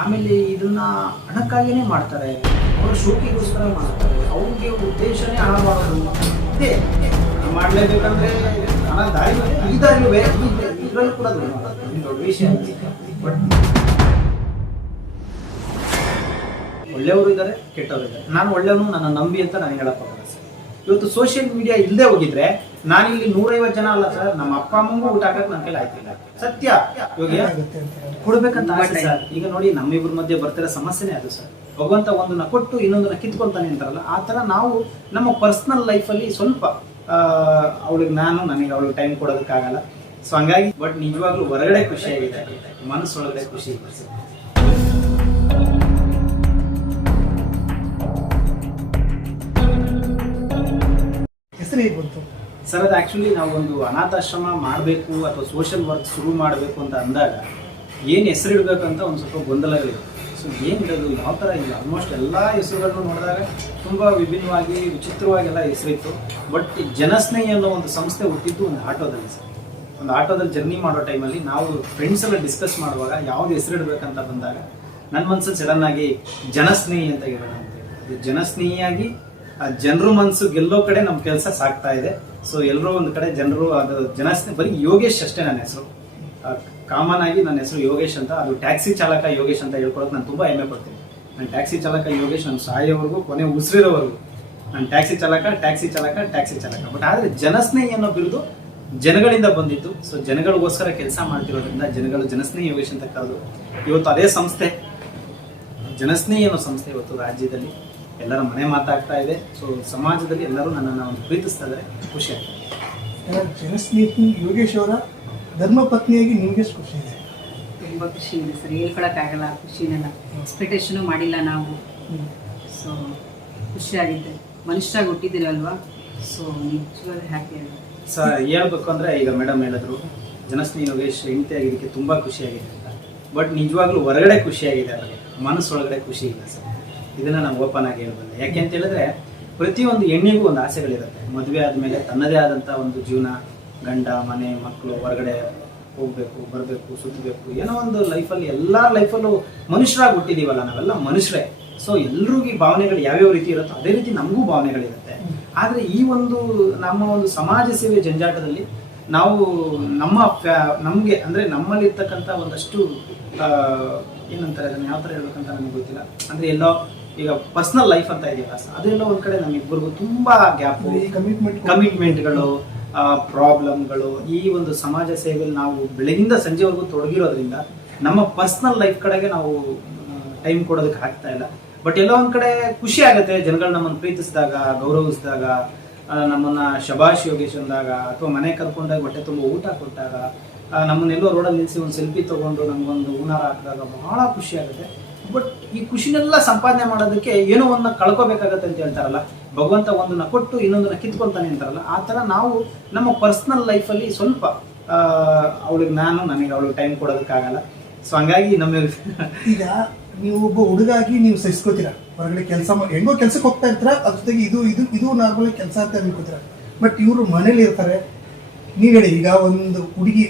ಆಮೇಲೆ ಇದನ್ನ ಹಣಕ್ಕಾಗಿಯೇ ಮಾಡ್ತಾರೆ, ಅವರ ಶೋಕಿಗೋಸ್ಕರ ಮಾಡ್ತಾರೆ, ಅವ್ರಿಗೆ ಉದ್ದೇಶನೇ ಹಣ ಮಾಡೋದು ಇದೆ. ಮಾಡಲೇಬೇಕಂದ್ರೆ ಹಣ ದಾರಿ ಈ ದಾರಿಲೂ ಇದರಲ್ಲೂ ಕೂಡ ದೊಡ್ಡ ವಿಷಯ. ಬಟ್ ಒಳ್ಳೆಯವರು ಇದ್ದಾರೆ, ಕೆಟ್ಟವರು ಇದ್ದಾರೆ. ನಾನು ಒಳ್ಳೆಯವನು, ನನ್ನ ನಂಬಿ ಅಂತ ನಾನು ಹೇಳಕ್ಕಾಗಲ್ಲ ಸರ್. ಇವತ್ತು ಸೋಷಿಯಲ್ ಮೀಡಿಯಾ ಇಲ್ಲದೆ ಹೋಗಿದ್ರೆ ನಾನಿಲ್ಲಿ 150 ಜನ ಅಲ್ಲ ಸರ್, ನಮ್ಮ ಅಪ್ಪ ಅಮ್ಮಂಗೂ ಊಟ ಹಾಕಕ್ಕೆ ನನ್ನ ಕೈಲಿ ಆಯ್ತಿಲ್ಲ. ಸತ್ಯ ಇವಾಗ ಕೊಡ್ಬೇಕಂತ ಆಸೆ ಸರ್. ಈಗ ನೋಡಿ, ನಮ್ಮಿಬ್ಬರ ಮಧ್ಯೆ ಬರ್ತಿರೋ ಸಮಸ್ಯೆನೇ ಅದು ಸರ್. ಭಗವಂತ ಒಂದನ್ನ ಕೊಟ್ಟು ಇನ್ನೊಂದನ್ನ ಕಿತ್ಕೊಂತಾನೆ ಅಂತಾರಲ್ಲ, ಆ ಥರ ನಾವು ನಮ್ಮ ಪರ್ಸನಲ್ ಲೈಫಲ್ಲಿ ಸ್ವಲ್ಪ ಅವಳಿಗೆ ನನಗೆ ಅವಳಿಗೆ ಟೈಮ್ ಕೊಡೋದಕ್ಕಾಗಲ್ಲ. ಸೊ ಹಂಗಾಗಿ ಬಟ್ ನಿಜವಾಗ್ಲೂ ಹೊರಗಡೆ ಖುಷಿಯಾಗಿದೆ, ಮನಸ್ಸೊಳಗಡೆ ಖುಷಿ ಇದೆ ಸರ್. ಸರ್ ಅದು ಆ್ಯಕ್ಚುಲಿ ನಾವು ಒಂದು ಅನಾಥಾಶ್ರಮ ಮಾಡಬೇಕು ಅಥವಾ ಸೋಷಿಯಲ್ ವರ್ಕ್ ಶುರು ಮಾಡಬೇಕು ಅಂತ ಅಂದಾಗ ಏನು ಹೆಸರು ಇಡಬೇಕಂತ ಒಂದು ಸ್ವಲ್ಪ ಗೊಂದಲಗಳಿದೆ. ಸೊ ಏನಿರೋದು, ಯಾವ ಥರ ಇಲ್ಲ, ಆಲ್ಮೋಸ್ಟ್ ಎಲ್ಲ ಹೆಸರುಗಳನ್ನು ನೋಡಿದಾಗ ತುಂಬ ವಿಭಿನ್ನವಾಗಿ ವಿಚಿತ್ರವಾಗೆಲ್ಲ ಹೆಸರಿತ್ತು. ಬಟ್ ಜನಸ್ನೇಹಿ ಅನ್ನೋ ಒಂದು ಸಂಸ್ಥೆ ಹುಟ್ಟಿದ್ದು ಒಂದು ಆಟೋದಲ್ಲಿ ಸರ್. ಒಂದು ಆಟೋದಲ್ಲಿ ಜರ್ನಿ ಮಾಡೋ ಟೈಮಲ್ಲಿ ನಾವು ಫ್ರೆಂಡ್ಸ್ ಎಲ್ಲ ಡಿಸ್ಕಸ್ ಮಾಡುವಾಗ ಯಾವ್ದು ಹೆಸರು ಇಡಬೇಕಂತ ಬಂದಾಗ ನನ್ನ ಮನಸ್ಸಲ್ಲಿ ಸಡನ್ನಾಗಿ ಜನಸ್ನೇಹಿ ಅಂತ ಹೇಳೋಣ ಅಂತೇಳಿ, ಜನಸ್ನೇಹಿಯಾಗಿ ಆ ಜನರು ಮನಸ್ಸು ಗೆಲ್ಲೋ ಕಡೆ ನಮ್ಮ ಕೆಲಸ ಸಾಗ್ತಾ ಇದೆ. ಸೊ ಎಲ್ಲರೂ ಒಂದು ಕಡೆ ಜನರು ಅದು ಬರೀ ಯೋಗೇಶ್ ಅಷ್ಟೇ ನನ್ನ ಹೆಸರು. ಕಾಮನ್ ಆಗಿ ನನ್ನ ಹೆಸರು ಯೋಗೇಶ್ ಅಂತ. ಅದು ಟ್ಯಾಕ್ಸಿ ಚಾಲಕ ಯೋಗೇಶ್ ಅಂತ ಹೇಳ್ಕೊಳಕ್ಕೆ ನಾನು ತುಂಬ ಹೆಮ್ಮೆ ಪಡ್ತೀನಿ. ನಾನು ಟ್ಯಾಕ್ಸಿ ಚಾಲಕ ಯೋಗೇಶ್, ನಾನು ಸಾಯೋವರೆಗೂ ಕೊನೆ ಉಸಿರಿರೋವರೆಗೂ ನಾನು ಟ್ಯಾಕ್ಸಿ ಚಾಲಕ. ಬಟ್ ಆದರೆ ಜನಸ್ನೇಹಿ ಅನ್ನೋ ಬಿರುದು ಜನಗಳಿಂದ ಬಂದಿತ್ತು. ಸೊ ಜನಗಳಿಗೋಸ್ಕರ ಕೆಲಸ ಮಾಡ್ತಿರೋದ್ರಿಂದ ಜನಗಳು ಜನಸ್ನೇಹಿ ಯೋಗೇಶ್ ಅಂತ ಕರೆದು ಇವತ್ತು ಅದೇ ಸಂಸ್ಥೆ, ಜನಸ್ನೇಹಿ ಅನ್ನೋ ಸಂಸ್ಥೆ ಇವತ್ತು ರಾಜ್ಯದಲ್ಲಿ ಎಲ್ಲರ ಮನೆ ಮಾತಾಗ್ತಾ ಇದೆ. ಸೊ ಸಮಾಜದಲ್ಲಿ ಎಲ್ಲರೂ ನನ್ನನ್ನು ಒಂದು ಪ್ರೀತಿಸ್ತಾ ಇದ್ದಾರೆ, ಖುಷಿ ಆಗ್ತದೆ. ಜನಸ್ನೇಹಿ ಯೋಗೇಶ್ ಅವರ ಧರ್ಮ ಪತ್ನಿಯಾಗಿ ನಿಮಗೆ ಖುಷಿ ಇದೆ? ತುಂಬ ಖುಷಿ ಇದೆ ಸರ್, ಹೇಳ್ಕೊಳಕ್ಕಾಗಲ್ಲ ಖುಷಿನೆಲ್ಲ. ಎಕ್ಸ್ಪೆಕ್ಟೇಷನು ಮಾಡಿಲ್ಲ ನಾವು. ಸೊ ಖುಷಿಯಾಗಿದೆ, ಮನುಷ್ಯರಾಗಿ ಹುಟ್ಟಿದ್ದೀರಲ್ವಾ. ಸೊ ನಿಜವಾಗ್ಲೂ ಹ್ಯಾಪಿ ಆಗಿದೆ ಸರ್. ಹೇಳ್ಬೇಕು ಅಂದರೆ ಈಗ ಮೇಡಮ್ ಹೇಳಿದ್ರು ಜನಸ್ನೇಹಿ ಯೋಗೇಶ್ ಹೆಂಡತಿ ಆಗಿದ್ದಕ್ಕೆ ತುಂಬ ಖುಷಿಯಾಗಿದೆ ಅಂತ. ಬಟ್ ನಿಜವಾಗ್ಲೂ ಹೊರಗಡೆ ಖುಷಿಯಾಗಿದೆ, ಅವರಿಗೆ ಮನಸ್ಸೊಳಗಡೆ ಖುಷಿ ಇಲ್ಲ ಸರ್. ಇದನ್ನು ನಾನು ಓಪನ್ ಆಗಿ ಹೇಳ್ಬಲ್ಲೆ. ಯಾಕೆ ಅಂತ ಹೇಳಿದ್ರೆ ಪ್ರತಿಯೊಂದು ಹೆಣ್ಣಿಗೂ ಒಂದು ಆಸೆಗಳಿರುತ್ತೆ. ಮದುವೆ ಆದಮೇಲೆ ತನ್ನದೇ ಆದಂಥ ಒಂದು ಜೀವನ, ಗಂಡ, ಮನೆ, ಮಕ್ಕಳು, ಹೊರಗಡೆ ಹೋಗ್ಬೇಕು, ಬರಬೇಕು, ಸುತ್ತಬೇಕು, ಏನೋ ಒಂದು ಲೈಫಲ್ಲಿ ಎಲ್ಲರ ಲೈಫಲ್ಲೂ ಮನುಷ್ಯರಾಗಿ ಹುಟ್ಟಿದೀವಲ್ಲ ನಾವೆಲ್ಲ ಮನುಷ್ಯರೇ. ಸೊ ಎಲ್ರಿಗೂ ಭಾವನೆಗಳು ಯಾವ್ಯಾವ ರೀತಿ ಇರುತ್ತೋ ಅದೇ ರೀತಿ ನಮಗೂ ಭಾವನೆಗಳಿರುತ್ತೆ. ಆದರೆ ಈ ಒಂದು ನಮ್ಮ ಒಂದು ಸಮಾಜ ಸೇವೆ ಜಂಜಾಟದಲ್ಲಿ ನಾವು ನಮಗೆ ಅಂದರೆ ನಮ್ಮಲ್ಲಿರ್ತಕ್ಕಂಥ ಒಂದಷ್ಟು ಏನಂತಾರೆ ಅದನ್ನು ಯಾವ ಥರ ಹೇಳ್ಬೇಕಂತ ನನಗೆ ಗೊತ್ತಿಲ್ಲ. ಅಂದರೆ ಎಲ್ಲೋ ಈಗ ಪರ್ಸನಲ್ ಲೈಫ್ ಅಂತ ಇದೆಯಲ್ಲ, ಅದೆಲ್ಲ ಒಂದು ಕಡೆ ನಮ್ಮಿಬ್ಬರಿಗೂ ತುಂಬ ಗ್ಯಾಪು, ಕಮಿಟ್ಮೆಂಟ್ಗಳು, ಪ್ರಾಬ್ಲಮ್ಗಳು. ಈ ಒಂದು ಸಮಾಜ ಸೇವೆಯಲ್ಲಿ ನಾವು ಬೆಳಗಿಂದ ಸಂಜೆವರೆಗೂ ತೊಡಗಿರೋದ್ರಿಂದ ನಮ್ಮ ಪರ್ಸನಲ್ ಲೈಫ್ ಕಡೆಗೆ ನಾವು ಟೈಮ್ ಕೊಡೋದಕ್ಕೆ ಆಗ್ತಾ ಇಲ್ಲ. ಬಟ್ ಎಲ್ಲೋ ಒಂದು ಕಡೆ ಖುಷಿ ಆಗುತ್ತೆ, ಜನಗಳು ನಮ್ಮನ್ನು ಪ್ರೀತಿಸಿದಾಗ, ಗೌರವಿಸಿದಾಗ, ನಮ್ಮನ್ನ ಶಬಾಷ್ ಯೋಗೇಶ್ ಅಂದಾಗ, ಅಥವಾ ಮನೆ ಕರ್ಕೊಂಡಾಗ ಹೊಟ್ಟೆ ತುಂಬ ಊಟ ಕೊಟ್ಟಾಗ, ನಮ್ಮನ್ನೆಲ್ಲೋ ರೋಡಲ್ಲಿ ನಿಲ್ಲಿಸಿ ಒಂದು ಸೆಲ್ಫಿ ತೊಗೊಂಡು ನಮಗೊಂದು ಹೂನಾರ ಹಾಕಿದಾಗ ಬಹಳ ಖುಷಿ ಆಗುತ್ತೆ. ಬಟ್ ಈ ಖುಷಿನೆಲ್ಲ ಸಂಪಾದನೆ ಮಾಡೋದಕ್ಕೆ ಏನೋ ಒಂದನ್ನ ಕಳ್ಕೊಬೇಕಾಗತ್ತೆ ಅಂತ ಹೇಳ್ತಾರಲ್ಲ, ಭಗವಂತ ಒಂದನ್ನ ಕೊಟ್ಟು ಇನ್ನೊಂದನ್ನ ಕಿತ್ಕೊಂತಾನೆ ಅಂತಾರಲ್ಲ, ಆ ಥರ ನಾವು ನಮ್ಮ ಪರ್ಸನಲ್ ಲೈಫಲ್ಲಿ ಸ್ವಲ್ಪ ನನಗೆ ಅವಳಿಗೆ ಟೈಮ್ ಕೊಡೋದಕ್ಕಾಗಲ್ಲ. ಸೊ ಹಂಗಾಗಿ ಈಗ ನೀವು ಒಬ್ಬ ಹುಡುಗಾಗಿ ನೀವು ಸಹಿಸ್ಕೋತೀರ, ಹೊರಗಡೆ ಕೆಲಸ ಹೆಂಗೋ ಕೆಲ್ಸಕ್ಕೆ ಹೋಗ್ತಾ ಇರ್ತೀರ, ಅದ್ರ ಜೊತೆಗೆ ಇದು ನಾರ್ಮಲ್ ಕೆಲಸ ಅಂತ ಅನ್ಕೋತೀರ. ಬಟ್ ಇವರು ಮನೇಲಿ ಇರ್ತಾರೆ. ನೀವು ಹೇಳಿ, ಈಗ ಒಂದು ಹುಡುಗಿ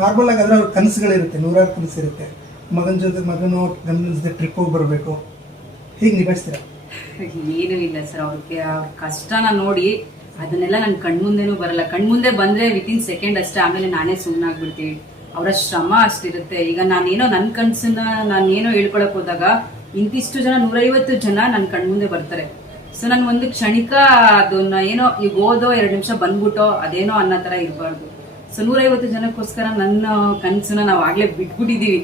ನಾರ್ಮಲ್ ಆಗಿ ಅದ್ರ ಕನಸುಗಳಿರುತ್ತೆ, 100 ಕನಸಿರುತ್ತೆ. ಮಗನೋ ಗಂಡನ ಜೊತೆ ಟ್ರಿಪ್ ಹೋಗಿ ಬರಬೇಕು, ಹೇಗೆ ನಿಭಾಯಿಸ್ತೀರ? ಏನೂ ಇಲ್ಲ ಸರ್, ಅವ್ರ ಕಷ್ಟನ ನೋಡಿ ಅದನ್ನೆಲ್ಲ ನನ್ನ ಕಣ್ಮುಂದೆನೂ ಬರಲ್ಲ. ಕಣ್ಮುಂದೆ ಬಂದರೆ ವಿತಿನ್ ಸೆಕೆಂಡ್ ಅಷ್ಟೇ, ಆಮೇಲೆ ನಾನೇ ಸುಮ್ಮನಾಗ್ಬಿಡ್ತೀವಿ. ಅವರ ಶ್ರಮ ಅಷ್ಟಿರುತ್ತೆ. ಈಗ ನಾನೇನೋ ನನ್ನ ಕನಸನ್ನ ನಾನೇನೋ ಹೇಳ್ಕೊಳಕ್ ಹೋದಾಗ ಇಂತಿಷ್ಟು ಜನ 150 ಜನ ನನ್ನ ಕಣ್ಮುಂದೆ ಬರ್ತಾರೆ. ಸೊ ನಾನು ಒಂದು ಕ್ಷಣಿಕ ಅದನ್ನ ಏನೋ ಈಗ ಓದೋ 2 ನಿಮಿಷ ಬಂದ್ಬಿಟ್ಟೋ ಅದೇನೋ ಅನ್ನೋ ಥರ ಇರಬಾರ್ದು. ಸೊ 150 ಜನಕ್ಕೋಸ್ಕರ ನನ್ನ ಕನಸನ್ನ ನಾವು ಆಗ್ಲೇ ಬಿಟ್ಬಿಟ್ಟಿದೀವಿ.